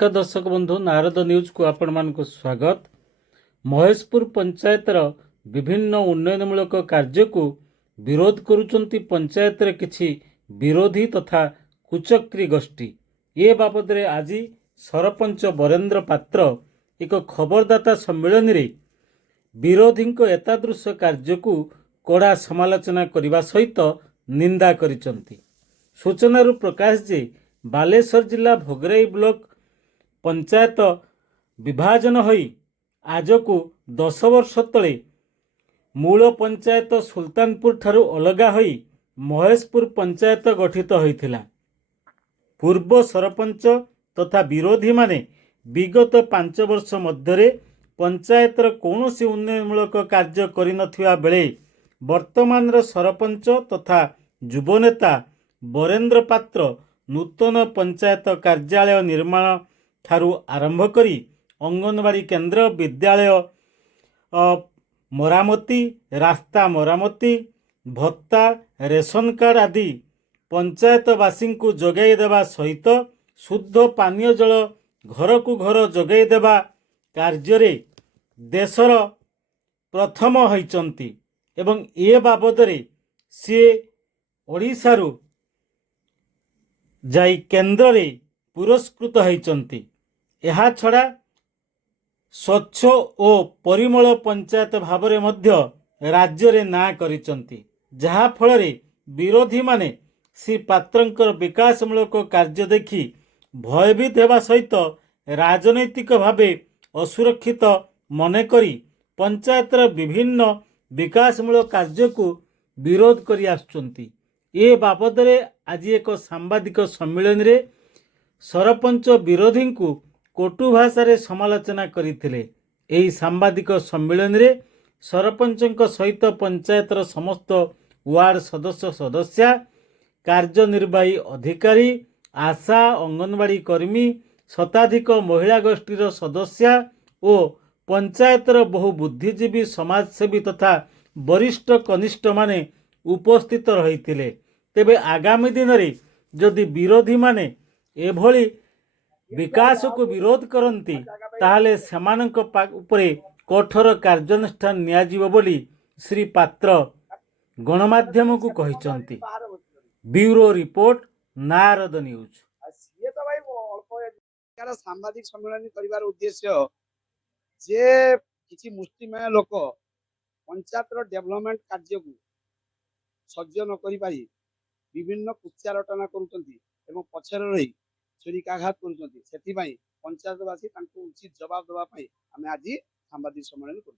नमस्कार दर्शक बंधु नारद न्यूज को आपण मान स्वागत। महेशपुर पंचायतर विभिन्न उन्नयनमूलक कार्य को विरोध करुचंती पंचायत रे किछि विरोधी तथा कुचक्री गोष्ठी। ये बाबद रे आज सरपंच बरेंद्र पात्र एक खबरदाता सम्मेलन रे विरोधी एतादृश कार्य को कड़ा समालोचना करने सहित निंदा करिसंती। सूचना प्रकाश जे बालेश्वर जिला भोगराई ब्लॉक पंचायत विभाजन होई आज को 10 वर्ष तले मूल पंचायत सुल्तानपुर ठारू अलगा होई महेशपुर पंचायत गठित होइथिला। पूर्व सरपंच तथा विरोधी माने विगत 5 वर्ष मध्य पंचायतर कौनसी उन्नयनमूलक कार्य करिनथिया बेले वर्तमान सरपंच तथा युवनेता बरेंद्र पात्र नूतन पंचायत कार्यालय निर्माण ठारू आरंभ करी अंगनवाड़ी केन्द्र विद्यालय मरामती रास्ता मरामती भत्ता रेशन कार्ड आदि पंचायतवासी को जोगाई देवा सहित शुद्ध पानीय जल घर को घर जोगाई देवा कार्य देशर प्रथम होइचंती एवं ए बाबद सी ओडिशारू जाई केन्द्र रे पुरस्कृत होइचंती। एहा छड़ा स्वच्छ और परिमल पंचायत भावरे मध्य राज्य रे ना करिचंती, जहा फल विरोधी माने श्री पात्रंकर विकासमूलक कार्य देखि भयभीत हेबा सहित राजनैतिक भावे असुरक्षित मने करी पंचायतर विभिन्न विकासमूलक कार्य को विरोध करि आसुचंती। ए बाबद रे आज एक सांबादिक सम्मेलन रे सरपंच विरोधी को कटु भाषा रे समालोचना करिथिले। एही सांबादिक सम्मेलन रे सरपंचक सहित पंचायतर समस्त वार्ड सदस्य सदस्या कार्यनिर्वाही अधिकारी आशा अंगनवाड़ी कर्मी शताधिक महिला गोष्ठीर सदस्या और पंचायतर बहु बुद्धिजीवी समाजसेवी तथा वरिष्ठ कनिष्ठ माने उपस्थित रहिथिले। तेबे आगामी दिन रे जदि विरोधी माने एभली विकास को विरोध करती ताहले सेमानक उपरे कठोर कार्यानुष्ठान नियाजिबो बोली श्री पात्र गणमाध्यम को कहिसंती। Bureau report Narad news. सामाजिक सम्मेलन करिवार उद्देश्य जे किछि मुस्लिम लोक पंचायत डेवलपमेंट कार्य को सह्य न करि पारि विभिन्न कुचारटना करुचंती एवं पछर रही छुरिकाघात करुचंती। सेति पई पंचायतवासी तांको उचित जवाब देबा पई आमे आज सामाजिक सम्मेलन करू।